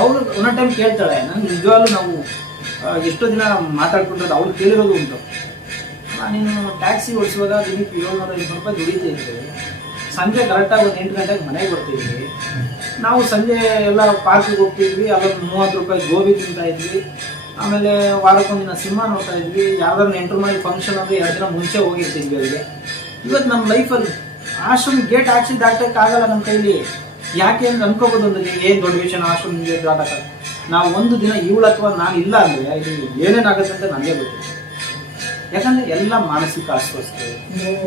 ಅವ್ರು ಒಂದೊಂದು ಟೈಮ್ ಕೇಳ್ತಾಳೆ, ನನ್ಗೆ ನಿಜವಾಗ್ಲೂ ನಾವು ಎಷ್ಟೋ ದಿನ ಮಾತಾಡ್ಕೊಂಡಿರೋದು ಅವ್ರು ಕೇಳಿರೋದು ಉಂಟು. ನೀನು ಟ್ಯಾಕ್ಸಿ ಓಡಿಸುವಾಗ ದಿನಕ್ಕೆ 750 ರೂಪಾಯಿ ದುಡಿತಾ ಇದ್ದೀವಿ, ಸಂಜೆ ಕರೆಕ್ಟಾಗಿ ಒಂದು 8 ಗಂಟೆಗೆ ಮನೆಗೆ ಬರ್ತಿದ್ವಿ. ನಾವು ಸಂಜೆ ಎಲ್ಲ ಪಾರ್ಕಿಗೆ ಹೋಗ್ತಿದ್ವಿ, ಅಲ್ಲೊಂದು 30 ರೂಪಾಯಿ ಗೋಬಿ ತಿಂತಾ ಇದ್ವಿ. ಆಮೇಲೆ ವಾರಕ್ಕೊಂದಿನ ಸಿನಿಮಾ ನೋಡ್ತಾ ಇದ್ವಿ. ಯಾವ್ದಾದ್ರು ನೆಂಟ್ರ ಮನೆ ಫಂಕ್ಷನ್ ಅಂದರೆ 2 ದಿನ ಮುಂಚೆ ಹೋಗಿರ್ತಿದ್ವಿ ಅವರಿಗೆ. ಇವತ್ತು ನಮ್ಮ ಲೈಫಲ್ಲಿ ಆಶ್ರಮ ಗೇಟ್ ಹಾಕಿ ದಾಟಕ್ಕಾಗಲ್ಲ ನಮ್ಮ ಕೈಲಿ. ಯಾಕೆ ಅಂತ ಅನ್ಕೋಬೋದು, ಒಂದು ಏನು ದೊಡ್ಡ ವಿಷಯ ಆಶ್ರಮ ಗೇಟ್ ದಾಟಕ್ಕೆ. ನಾವು ಒಂದು ದಿನ ಇವಳು ಅಥವಾ ನಾನು ಇಲ್ಲ ಅಂದರೆ ಇಲ್ಲಿ ಏನೇನಾಗುತ್ತೆ ಅಂತ ನನಗೆ ಗೊತ್ತಿಲ್ಲ. ಯಾಕಂದರೆ ಎಲ್ಲ ಮಾನಸಿಕ ಅಸ್ವಸ್ಥತೆ,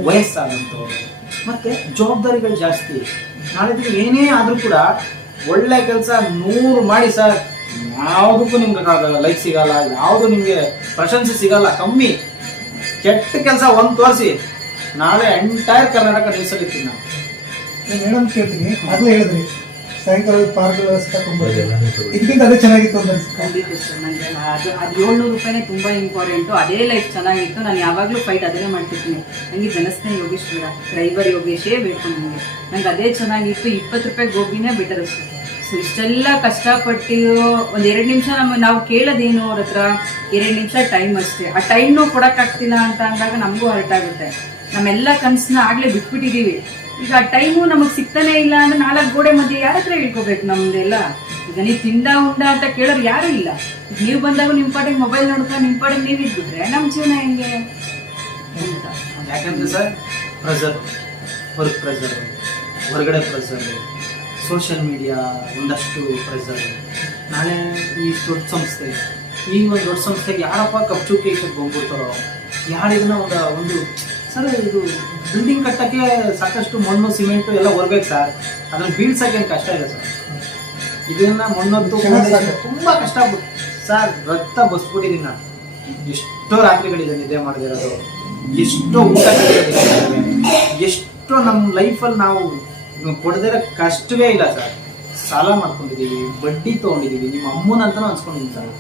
ವಯಸ್ಸಾದಂಥವ್ರು, ಮತ್ತು ಜವಾಬ್ದಾರಿಗಳು ಜಾಸ್ತಿ. ನಾಳೆ ದಿನ ಏನೇ ಆದರೂ ಕೂಡ ಒಳ್ಳೆ ಕೆಲಸ 100 ಮಾಡಿ ಸರ್, ಯಾವುದಕ್ಕೂ ನಿಮ್ಗೆ ಲೈಕ್ ಸಿಗಲ್ಲ, ಯಾವುದು ನಿಮಗೆ ಪ್ರಶಂಸೆ ಸಿಗಲ್ಲ, ಕಮ್ಮಿ. ಕೆಟ್ಟ ಕೆಲಸ ಒಂದು ತೋರಿಸಿ, ನಾಳೆ ಎಂಟೈರ್ ಕರ್ನಾಟಕ ನಿಲ್ಸಲಿರ್ತೀನಿ ನಾನು. ಮೇಡಮ್ ಕೇಳ್ತೀನಿ, ಆಗಲೇ ಹೇಳಿದ್ರಿ ಸಾಯಂಕಾಲ ಪಾರ್ಕ್ ವ್ಯವಸ್ಥೆ ಇದಕ್ಕಿಂತ ಅದೇ ಚೆನ್ನಾಗಿತ್ತು ಅಂತ ಖಂಡಿತ ಸರ್. ನನಗೆ ಅದು 700 ರೂಪಾಯಿನೇ ತುಂಬ ಇಂಪಾರ್ಟೆಂಟು. ಅದೇ ಲೈಫ್ ಚೆನ್ನಾಗಿತ್ತು. ನಾನು ಯಾವಾಗಲೂ ಫೈಟ್ ಅದನ್ನೇ ಮಾಡ್ತಿರ್ತೀನಿ. ನನಗೆ ಜನಸ್ನೇಹಿ ಯೋಗೇಶ್ ಬೇಡ, ಡ್ರೈವರ್ ಯೋಗೇಶೇ ಬೇಕು ನನಗೆ. ನಂಗೆ ಅದೇ ಚೆನ್ನಾಗಿತ್ತು. 20 ರೂಪಾಯಿ ಗೋಬಿನೇ ಬೆಟರ್ ಅಷ್ಟು. ಸೊ ಇಷ್ಟೆಲ್ಲ ಕಷ್ಟಪಟ್ಟು ಒಂದು 2 ನಿಮಿಷ ನಾವು ಕೇಳೋದೇನು ಅವ್ರ ಹತ್ರ, 2 ನಿಮಿಷ ಟೈಮ್ ಅಷ್ಟೇ. ಆ ಟೈಮ್ನೂ ಕೊಡೋಕ್ಕಾಗ್ತಿಲ್ಲ ಅಂತ ಅಂದಾಗ ನಮಗೂ ಹರ್ಟ್ ಆಗುತ್ತೆ. ನಮ್ಮೆಲ್ಲ ಕನಸನ್ನ ಆಗಲೇ ಬಿಟ್ಬಿಟ್ಟಿದ್ದೀವಿ. ಈಗ ಟೈಮು ನಮಗ್ ಸಿಗ್ತಾನೆ ಇಲ್ಲ ಅಂದ್ರೆ 4 ಗೋಡೆ ಮಧ್ಯೆ ಯಾರ ಹತ್ರ ಹೇಳ್ಕೋಬೇಕು ನಮ್ದೆಲ್ಲ. ಈಗ ನೀವು ತಿಂದ ಉಂಡ ಅಂತ ಕೇಳೋರು ಯಾರು ಇಲ್ಲ. ಈಗ ನೀವು ಬಂದಾಗ ನಿಮ್ ಪಾಟಿಗೆ ಮೊಬೈಲ್ ನೋಡ್ಕೊಂಡು ನಿಮ್ ಪಾಟಿಗೆ ನೀವ್ ಇದ್ಬಿಟ್ರೆ ನಮ್ ಜೀವನ ಹೆಂಗೆ ಅಂತ. ಯಾಕಂದ್ರೆ ಸರ್ ಪ್ರೆಸರ್, ವರ್ಕ್ ಪ್ರೆಸರ್, ಹೊರಗಡೆ ಪ್ರೆಸರ್, ಸೋಷಿಯಲ್ ಮೀಡಿಯಾ ಒಂದಷ್ಟು ಪ್ರೆಸರ್. ನಾಳೆ ಈ ದೊಡ್ಡ ಸಂಸ್ಥೆ, ಈ ಒಂದು ದೊಡ್ಡ ಸಂಸ್ಥೆಗೆ ಯಾರಪ್ಪ ಕಪ್ಚುಕ್ಕೆ ಬಂದ್ಬಿಡ್ತಾರೋ, ಯಾರು ಇದನ್ನ ಒಂದು ಸರ್ ಇದು ಬಿಲ್ಡಿಂಗ್ ಕಟ್ಟಕ್ಕೆ ಸಾಕಷ್ಟು ಮಣ್ಣು ಸಿಮೆಂಟು ಎಲ್ಲ ಹೊರ್ಬೇಕು ಸರ್. ಅದನ್ನ ಬೀಳ್ಸಕ್ಕೆ ಏನು ಕಷ್ಟ ಇದೆ ಸರ್. ಇದನ್ನ ಮಣ್ಣೊತ್ತು ತುಂಬಾ ಕಷ್ಟ ಆಗ್ಬಿಟ್ಟು ಸರ್, ರಕ್ತ ಬಸ್ಬಿಟ್ಟಿದ್ದೀನಿ ನಾನು. ಎಷ್ಟೋ ರಾತ್ರಿಗಳಿದೆ ನಿದ್ದೆ ಮಾಡದಿರೋದು, ಎಷ್ಟೋ ಊಟ ಎಷ್ಟೋ ನಮ್ಮ ಲೈಫಲ್ಲಿ ನಾವು ಕೊಡದಿರೋ ಕಷ್ಟವೇ ಇಲ್ಲ ಸರ್. ಸಾಲ ಮಾಡ್ಕೊಂಡಿದ್ದೀವಿ, ಬಡ್ಡಿ ತೊಗೊಂಡಿದ್ದೀವಿ. ನಿಮ್ಮ ಅಮ್ಮನಂತನೂ ಅನ್ಸ್ಕೊಂಡಿದ್ದೀನಿ ಸರ್.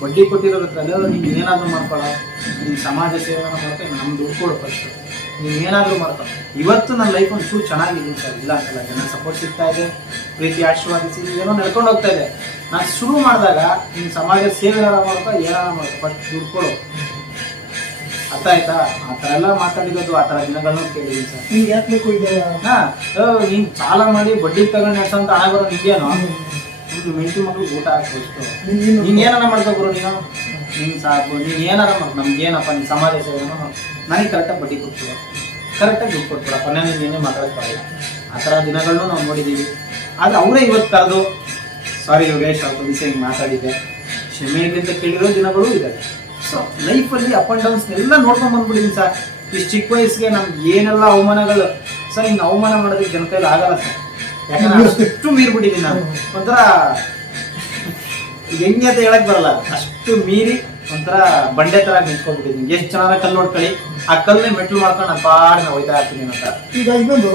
ಬಡ್ಡಿ ಕೊಟ್ಟಿರೋರ ಹತ್ರ ನೀನು ಏನಾದರೂ ಮಾಡ್ಕೊಳ್ಳೋ, ನೀನು ಸಮಾಜ ಸೇವೆನ ಮಾಡ್ಕೊ, ನಮ್ಮ ದುಡ್ಡು ಕೊಡು ಫಸ್ಟ್, ನೀನು ಏನಾದರೂ ಮಾಡ್ಕೊ. ಇವತ್ತು ನನ್ನ ಲೈಫ್ ಒಂಚೂರು ಚೆನ್ನಾಗಿದ್ದೀನಿ ಸರ್, ಇಲ್ಲ ಅಂತಲ್ಲ. ಜನ ಸಪೋರ್ಟ್ ಸಿಗ್ತಾ ಇದೆ, ಪ್ರೀತಿ ಆಶೀರ್ವಾದಿಸಿ ಏನೋ ನಡ್ಕೊಂಡು ಹೋಗ್ತಾ ಇದೆ. ನಾನು ಶುರು ಮಾಡಿದಾಗ ನೀನು ಸಮಾಜ ಸೇವೆ ಮಾಡ್ಕೊ, ಏನಾರ ಮಾಡ್ಕೊ, ಫಸ್ಟ್ ದುಡ್ಡು ಕೊಡು. ಅರ್ಥ ಆಯ್ತಾ? ಆ ಥರ ಎಲ್ಲ ಮಾತಾಡಿರೋದು, ಆ ಥರ ದಿನಗಳನ್ನು ಕೇಳಿದ್ದೀನಿ ಸರ್. ನಿಮ್ಗೆ ಯಾಕೆ ಬೇಕು ಇದೆಲ್ಲ? ನೀನು ಸಾಲ ಮಾಡಿ ಬಡ್ಡಿ ತಗೊಂಡು ನಡೆಸೋಂತ ಹಣ ಬರೋ ನಿಂಗೇನೋ, ಒಂದು ಮೆಂಟಿ ಮಕ್ಳು ಊಟ ಹಾಕೋಷ್ಟು ನೀನು ಏನಾರ ಮಾಡ್ಕೊಬ್ರು. ನೀನು ಸಾಕು, ನೀನು ಏನಾರ ಮಾಡಿ ನಮ್ಗೇನಪ್ಪ, ನೀನು ಸಮಾಜ ಸೇವೆ ನನಗೆ ಕರೆಕ್ಟಾಗಿ ಬಡ್ಡಿ ಕೊಟ್ಬಿಡು, ಕರೆಕ್ಟಾಗಿ ದುಡ್ಡು ಕೊಟ್ಬಿಡಪ್ಪ, ನಾನು ನೀನೇನೇ ಮಾತಾಡೋಕ್ಕಾಗಲ್ಲ. ಆ ಥರ ದಿನಗಳನ್ನು ನಾವು ನೋಡಿದ್ದೀವಿ. ಆದರೆ ಅವರೇ ಇವತ್ತು ಕರೆದು ಸಾರಿ ಯೋಗೇಶ್ ಅವತ್ತು ದಿವಸ ಹಿಂಗೆ ಮಾತಾಡಿದ್ದೆ, ಕ್ಷಮೆಗಿಂತ ಕೇಳಿರೋ ದಿನಗಳು ಇದೆ. ಸೊ ಲೈಫಲ್ಲಿ ಅಪ್ ಆ್ಯಂಡ್ ಡೌನ್ಸ್ ಎಲ್ಲ ನೋಡ್ಕೊಂಡು ಬಂದ್ಬಿಟ್ಟಿದ್ದೀನಿ ಸರ್. ಇಷ್ಟು ಚಿಕ್ಕ ವಯಸ್ಸಿಗೆ ನಮ್ಗೆ ಏನೆಲ್ಲ ಅವಮಾನಗಳು ಸರ್, ಹಿಂಗೆ ಅವಮಾನ ಮಾಡೋದಕ್ಕೆ ಜನ ಕೈಲಿ ಆಗಲ್ಲ ಸರ್. ಯಾಕಂದ್ರೆ ಅಷ್ಟು ಮೀರ್ಬಿಟ್ಟಿದ್ದೀನಿ ನಾನು. ಒಂಥರ ಹೆಂಗೆ ಅಂತ ಹೇಳಕ್ ಬರಲ್ಲ, ಅಷ್ಟು ಮೀರಿ ಒಂಥರ ಬಂಡೆ ತರ ನಿಂತ್ಕೊಂಡ್ಬಿಟ್ಟಿದ್ದೀನಿ. ಎಷ್ಟು ಚೆನ್ನಾಗಿ ಕಲ್ಲು ನೋಡ್ಕೊಳ್ಳಿ, ಆ ಕಲ್ಲನ್ನೇ ಮೆಟ್ಲು ಮಾಡ್ಕೊಂಡು ನಾನು ಪಾಡಿನ ಹೋಯ್ತಾ ಇರ್ತೀನಿ ಅಂತ. ಈಗ ಇನ್ನೊಂದು